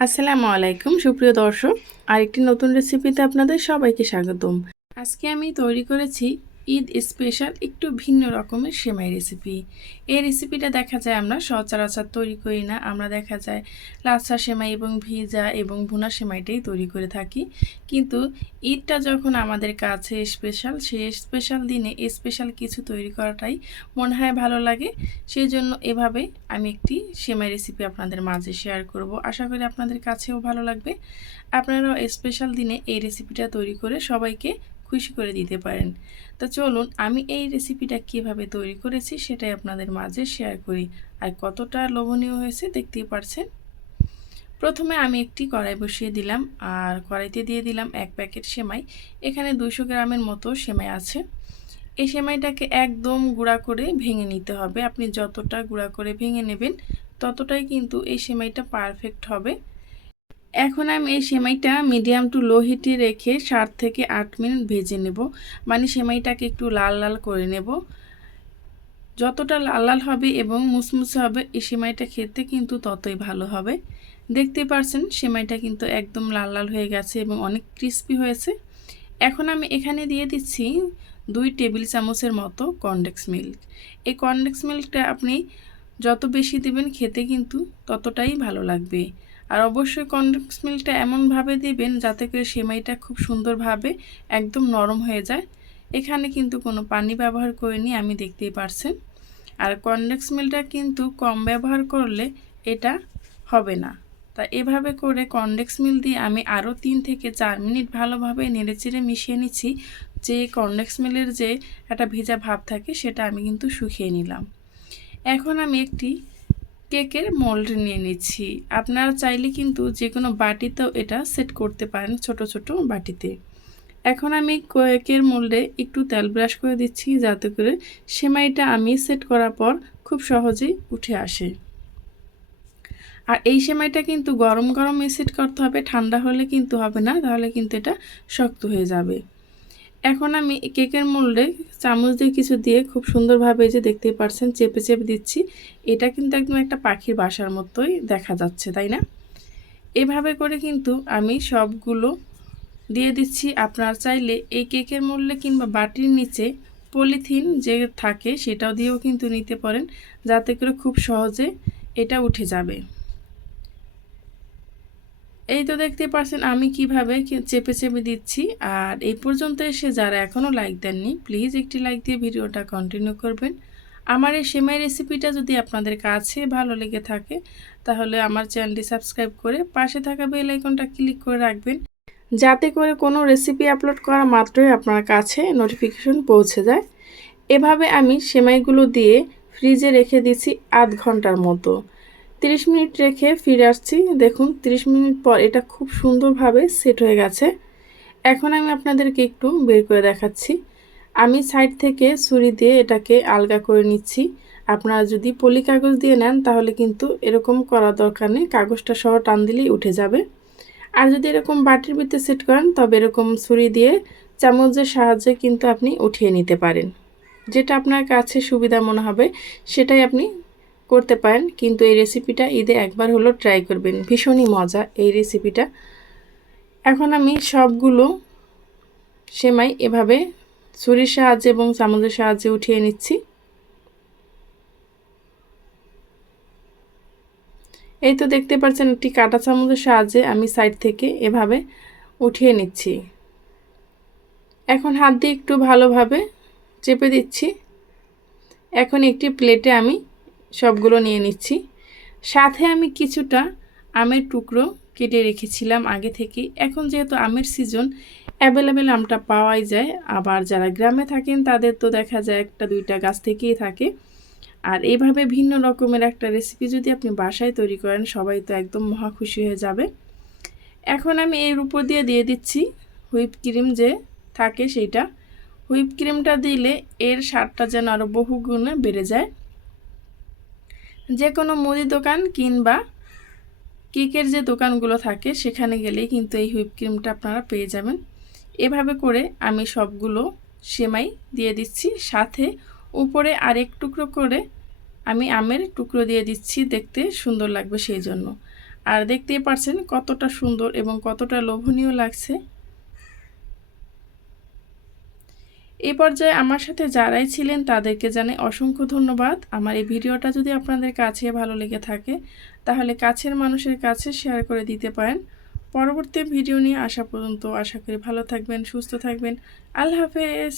আসসালামু আলাইকুম সুপ্রিয় দর্শক, আরেকটি নতুন রেসিপিতে আপনাদের সবাইকে স্বাগতম। আজকে আমি তৈরি করেছি ঈদ স্পেশাল একটু ভিন্ন রকমের সেমাই রেসিপি। এই রেসিপিটা দেখা যায় আমরা সচরাচর তৈরি করি না, আমরা দেখা যায় লাচ্ছা সেমাই এবং ভিজা এবং ভুনা সেমাইটাই তৈরি করে থাকি। কিন্তু ঈদটা যখন আমাদের কাছে স্পেশাল, সেই স্পেশাল দিনে স্পেশাল কিছু তৈরি করাটাই মনে হয় ভালো লাগে। সেই জন্য এভাবে আমি একটি সেমাই রেসিপি আপনাদের মাঝে শেয়ার করব। আশা করি আপনাদের কাছেও ভালো লাগবে। আপনারাও স্পেশাল দিনে এই রেসিপিটা তৈরি করে সবাইকে খুশি করে দিতে পারেন। তো চলুন আমি এই রেসিপিটা কিভাবে তৈরি করেছি সেটাই আপনাদের মাঝে শেয়ার করি। আর কতটা লোভনীয় হয়েছে দেখতেই পারছেন। প্রথমে আমি একটি কড়াই বসিয়ে দিলাম, আর কড়াইতে দিয়ে দিলাম 1 প্যাকেট সেমাই। এখানে 200 গ্রামের মতো সেমাই আছে। এই সেমাইটাকে একদম গুঁড়া করে ভেঙে নিতে হবে। আপনি যতটা গুঁড়া করে ভেঙে নেবেন ততটাই কিন্তু এই সেমাইটা পারফেক্ট হবে। এখন আমি এই সেমাইটা মিডিয়াম টু লো হিটে রেখে 7 থেকে 8 মিনিট ভেজে নেব। মানে সেমাইটাকে একটু লাল লাল করে নেব। যতটা লাল লাল হবে এবং মুসমুসে হবে এই সেমাইটা খেতে কিন্তু ততই ভালো হবে। দেখতে পাচ্ছেন সেমাইটা কিন্তু একদম লাল লাল হয়ে গেছে এবং অনেক ক্রিস্পি হয়েছে। এখন আমি এখানে দিয়ে দিচ্ছি 2 টেবিল চামচের মতো কনডেন্স মিল্ক। এই কনডেন্স মিল্কটা আপনি যত বেশি দিবেন খেতে কিন্তু ততটাই ভালো লাগবে। আর অবশ্যই কনডেন্স মিল্কটা এমনভাবে দিবেন যাতে করে সেমাইটা খুব সুন্দরভাবে একদম নরম হয়ে যায়। এখানে কিন্তু কোনো পানি ব্যবহার করিনি, আমি দেখতেই পারছেন। আর কনডেন্স মিল্কটা কিন্তু কম ব্যবহার করলে এটা হবে না। তা এভাবে করে কনডেন্স মিল্ক দিয়ে আমি আরও 3 থেকে 4 মিনিট ভালোভাবে নেড়েচেড়ে মিশিয়ে নিচ্ছি। যে কনডেন্স মিল্কের যে একটা ভেজা ভাব থাকে সেটা আমি কিন্তু শুকিয়ে নিলাম। এখন আমি একটি কেকের মোল্ড নিয়ে নিচ্ছি। আপনারা চাইলে কিন্তু যে কোনো বাটিতেও এটা সেট করতে পারেন, ছোট ছোট বাটিতে। এখন আমি কেকের মোল্ডে একটু তেল ব্রাশ করে দিচ্ছি যাতে করে সেমাইটা আমি সেট করার পর খুব সহজেই উঠে আসে। আর এই সেমাইটা কিন্তু গরম গরম সেট করতে হবে, ঠান্ডা হলে কিন্তু হবে না, তাহলে কিন্তু এটা শক্ত হয়ে যাবে। এখন আমি কেকের মোল্ডে চামচ দিয়ে কিছু দিয়ে খুব সুন্দরভাবে যে দেখতেই পারছেন চেপে চেপে দিচ্ছি। এটা কিন্তু একদম একটা পাখির বাসার মতোই দেখা যাচ্ছে, তাই না? এভাবে করে কিন্তু আমি সবগুলো দিয়ে দিচ্ছি। আপনার চাইলে এই কেকের মোল্ডে কিংবা বাটির নিচে পলিথিন যে থাকে সেটাও দিয়েও কিন্তু নিতে পারেন, যাতে করে খুব সহজে এটা উঠে যাবে। এই তো দেখতে পাচ্ছেন আমি কিভাবে চেপে চেপে দিচ্ছি। আর এই পর্যন্ত এসে যারা এখনও লাইক দেননি প্লিজ একটি লাইক দিয়ে ভিডিওটা কন্টিনিউ করবেন। আমার এই সেমাই রেসিপিটা যদি আপনাদের কাছে ভালো লেগে থাকে তাহলে আমার চ্যানেলটি সাবস্ক্রাইব করে পাশে থাকা বেল আইকনটা ক্লিক করে রাখবেন, যাতে করে কোনো রেসিপি আপলোড করা মাত্রই আপনার কাছে নোটিফিকেশন পৌঁছে যায়। এভাবে আমি সেমাইগুলো দিয়ে ফ্রিজে রেখে দিচ্ছি আধ ঘন্টার মতো। 30 মিনিট রেখে ফিরে আসছি। দেখুন 30 মিনিট পর এটা খুব সুন্দরভাবে সেট হয়ে গেছে। এখন আমি আপনাদেরকে একটু বের করে দেখাচ্ছি। আমি সাইড থেকে ছুরি দিয়ে এটাকে আলগা করে নিচ্ছি। আপনারা যদি পলি কাগজ দিয়ে নেন তাহলে কিন্তু এরকম করার দরকার নেই, কাগজটা সহ টান দিলেই উঠে যাবে। আর যদি এরকম বাটির ভিতরে সেট করেন তবে এরকম ছুরি দিয়ে চামচের সাহায্যে কিন্তু আপনি উঠিয়ে নিতে পারেন। যেটা আপনার কাছে সুবিধা মনে হবে সেটাই আপনি করতে পারেন। কিন্তু এই রেসিপিটা ঈদে একবার হলো ট্রাই করবেন, ভীষণই মজা এই রেসিপিটা। এখন আমি সবগুলো সেমাই এভাবে ছুরির সাহায্যে এবং চামচের সাহায্যে উঠিয়ে নিচ্ছি। এই তো দেখতে পাচ্ছেন একটি কাঁটা চামচের সাহায্যে আমি সাইড থেকে এভাবে উঠিয়ে নিচ্ছি। এখন হাত দিয়ে একটু ভালোভাবে চেপে দিচ্ছি। এখন একটি প্লেটে আমি সবগুলো নিয়ে নিচ্ছি। সাথে আমি কিছুটা আমের টুকরো কেটে রেখেছিলাম আগে থেকে। এখন যেহেতু আমের সিজন, অ্যাভেলেবেল আমটা পাওয়াই যায়। আবার যারা গ্রামে থাকেন তাদের তো দেখা যায় একটা দুইটা গাছ থেকেই থাকে। আর এইভাবে ভিন্ন রকমের একটা রেসিপি যদি আপনি বাসায় তৈরি করেন সবাই তো একদম মহা খুশি হয়ে যাবে। এখন আমি এর উপর দিয়ে দিয়ে দিচ্ছি হুইপ ক্রিম যে থাকে সেইটা। হুইপ ক্রিমটা দিলে এর স্বাদটা যেন আরও বহুগুণে বেড়ে যায়। যে কোনো মুদি দোকান কিংবা কেকের যে দোকানগুলো থাকে সেখানে গেলেই কিন্তু এই হুইপ ক্রিমটা আপনারা পেয়ে যাবেন। এভাবে করে আমি সবগুলো সেমাই দিয়ে দিচ্ছি, সাথে উপরে আরেক টুকরো করে আমি আমের টুকরো দিয়ে দিচ্ছি, দেখতে সুন্দর লাগবে সেই জন্য। আর দেখতেই পারছেন কতটা সুন্দর এবং কতটা লোভনীয় লাগছে। এই পর্যায়ে আমার সাথে যারাই ছিলেন তাদেরকে জানাই অসংখ্য ধন্যবাদ। আমার এই ভিডিওটা যদি আপনাদের কাছে ভালো লেগে থাকে তাহলে কাছের মানুষের কাছে শেয়ার করে দিতে পারেন। পরবর্তী ভিডিও নিয়ে আসা পর্যন্ত আশা করি ভালো থাকবেন, সুস্থ থাকবেন। আল্লাহ হাফেজ।